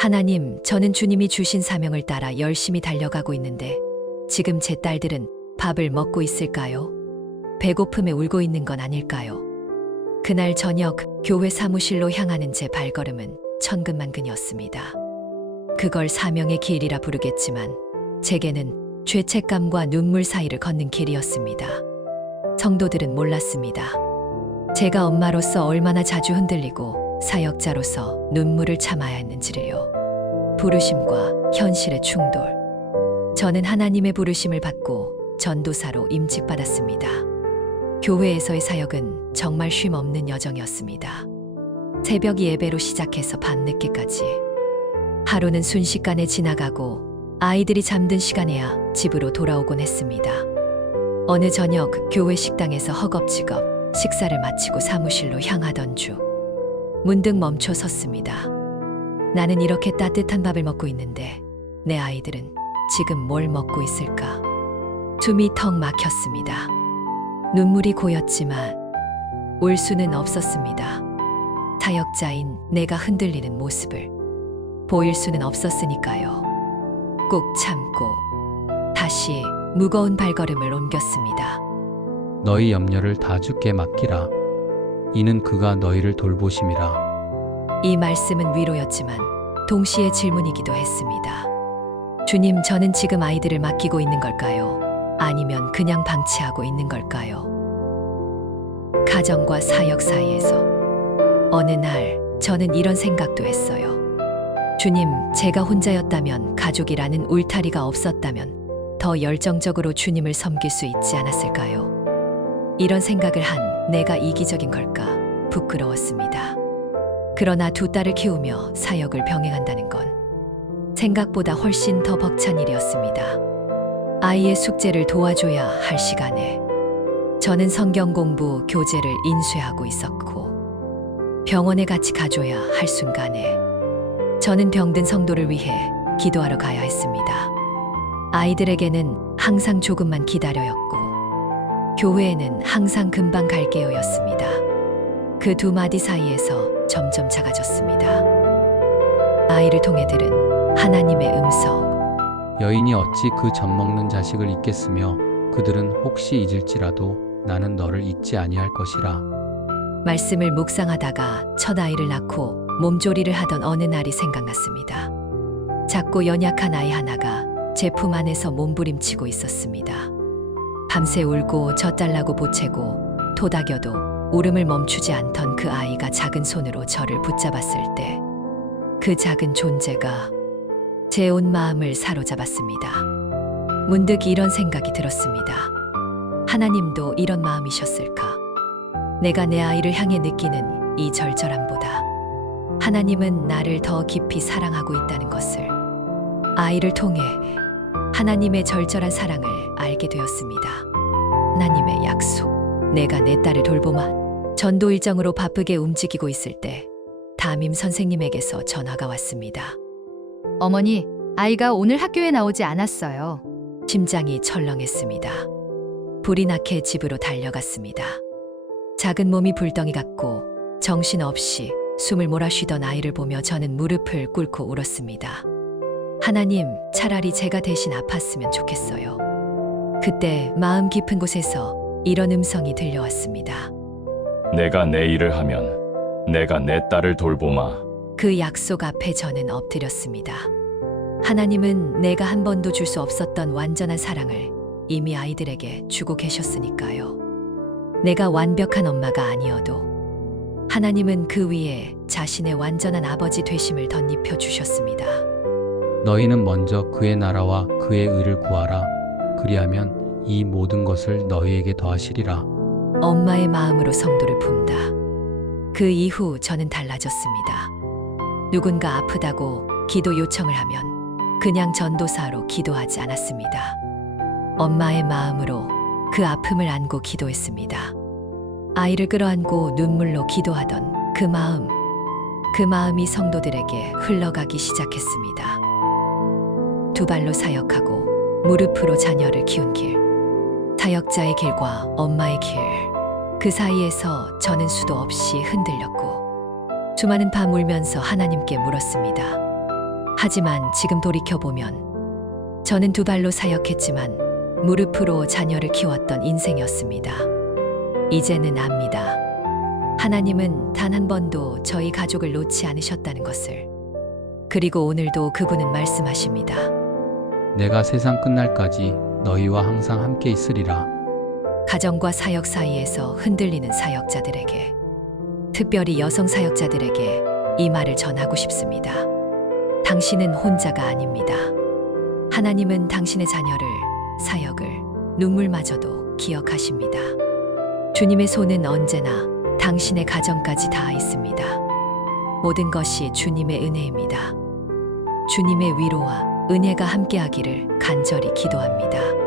하나님, 저는 주님이 주신 사명을 따라 열심히 달려가고 있는데 지금 제 딸들은 밥을 먹고 있을까요? 배고픔에 울고 있는 건 아닐까요? 그날 저녁 교회 사무실로 향하는 제 발걸음은 천근만근이었습니다. 그걸 사명의 길이라 부르겠지만 제게는 죄책감과 눈물 사이를 걷는 길이었습니다. 성도들은 몰랐습니다. 제가 엄마로서 얼마나 자주 흔들리고 사역자로서 눈물을 참아야 했는지를요. 부르심과 현실의 충돌. 저는 하나님의 부르심을 받고 전도사로 임직받았습니다. 교회에서의 사역은 정말 쉼 없는 여정이었습니다. 새벽 예배로 시작해서 밤늦게까지. 하루는 순식간에 지나가고 아이들이 잠든 시간에야 집으로 돌아오곤 했습니다. 어느 저녁 교회 식당에서 허겁지겁 식사를 마치고 사무실로 향하던 중 문득 멈춰 섰습니다. 나는 이렇게 따뜻한 밥을 먹고 있는데 내 아이들은 지금 뭘 먹고 있을까? 숨이 턱 막혔습니다. 눈물이 고였지만 울 수는 없었습니다. 사역자인 내가 흔들리는 모습을 보일 수는 없었으니까요. 꾹 참고 다시 무거운 발걸음을 옮겼습니다. 너희 염려를 다 주께 맡기라. 이는 그가 너희를 돌보심이라. 이 말씀은 위로였지만 동시에 질문이기도 했습니다. 주님, 저는 지금 아이들을 맡기고 있는 걸까요? 아니면 그냥 방치하고 있는 걸까요? 가정과 사역 사이에서 어느 날 저는 이런 생각도 했어요. 주님, 제가 혼자였다면 가족이라는 울타리가 없었다면 더 열정적으로 주님을 섬길 수 있지 않았을까요? 이런 생각을 한 내가 이기적인 걸까 부끄러웠습니다. 그러나 두 딸을 키우며 사역을 병행한다는 건 생각보다 훨씬 더 벅찬 일이었습니다. 아이의 숙제를 도와줘야 할 시간에 저는 성경 공부 교재를 인쇄하고 있었고 병원에 같이 가줘야 할 순간에 저는 병든 성도를 위해 기도하러 가야 했습니다. 아이들에게는 항상 조금만 기다려였고 교회에는 항상 금방 갈게요였습니다. 그 두 마디 사이에서 점점 작아졌습니다. 아이를 통해 들은 하나님의 음성. 여인이 어찌 그 젖 먹는 자식을 잊겠으며 그들은 혹시 잊을지라도 나는 너를 잊지 아니할 것이라. 말씀을 묵상하다가 첫 아이를 낳고 몸조리를 하던 어느 날이 생각났습니다. 작고 연약한 아이 하나가 제 품 안에서 몸부림치고 있었습니다. 밤새 울고 젖달라고 보채고 토닥여도 울음을 멈추지 않던 그 아이가 작은 손으로 저를 붙잡았을 때 그 작은 존재가 제 온 마음을 사로잡았습니다. 문득 이런 생각이 들었습니다. 하나님도 이런 마음이셨을까? 내가 내 아이를 향해 느끼는 이 절절함보다 하나님은 나를 더 깊이 사랑하고 있다는 것을 아이를 통해 하나님의 절절한 사랑을 알게 되었습니다. 하나님의 약속. 내가 내 딸을 돌보마. 전도 일정으로 바쁘게 움직이고 있을 때 담임 선생님에게서 전화가 왔습니다. 어머니, 아이가 오늘 학교에 나오지 않았어요. 심장이 철렁했습니다. 불이 나게 집으로 달려갔습니다. 작은 몸이 불덩이 같고 정신없이 숨을 몰아쉬던 아이를 보며 저는 무릎을 꿇고 울었습니다. 하나님, 차라리 제가 대신 아팠으면 좋겠어요. 그때 마음 깊은 곳에서 이런 음성이 들려왔습니다. 내가 내 일을 하면 내가 내 딸을 돌보마. 그 약속 앞에 저는 엎드렸습니다. 하나님은 내가 한 번도 줄 수 없었던 완전한 사랑을 이미 아이들에게 주고 계셨으니까요. 내가 완벽한 엄마가 아니어도 하나님은 그 위에 자신의 완전한 아버지 되심을 덧입혀 주셨습니다. 너희는 먼저 그의 나라와 그의 의를 구하라. 그리하면 이 모든 것을 너희에게 더하시리라. 엄마의 마음으로 성도를 품다. 그 이후 저는 달라졌습니다. 누군가 아프다고 기도 요청을 하면 그냥 전도사로 기도하지 않았습니다. 엄마의 마음으로 그 아픔을 안고 기도했습니다. 아이를 끌어안고 눈물로 기도하던 그 마음, 그 마음이 성도들에게 흘러가기 시작했습니다. 두 발로 사역하고 무릎으로 자녀를 키운 길, 사역자의 길과 엄마의 길, 그 사이에서 저는 수도 없이 흔들렸고 수많은 밤 울면서 하나님께 물었습니다. 하지만 지금 돌이켜보면 저는 두 발로 사역했지만 무릎으로 자녀를 키웠던 인생이었습니다. 이제는 압니다. 하나님은 단 한 번도 저희 가족을 놓지 않으셨다는 것을. 그리고 오늘도 그분은 말씀하십니다. 내가 세상 끝날까지 너희와 항상 함께 있으리라. 가정과 사역 사이에서 흔들리는 사역자들에게, 특별히 여성 사역자들에게 이 말을 전하고 싶습니다. 당신은 혼자가 아닙니다. 하나님은 당신의 자녀를, 사역을, 눈물마저도 기억하십니다. 주님의 손은 언제나 당신의 가정까지 닿아 있습니다. 모든 것이 주님의 은혜입니다. 주님의 위로와 은혜가 함께하기를 간절히 기도합니다.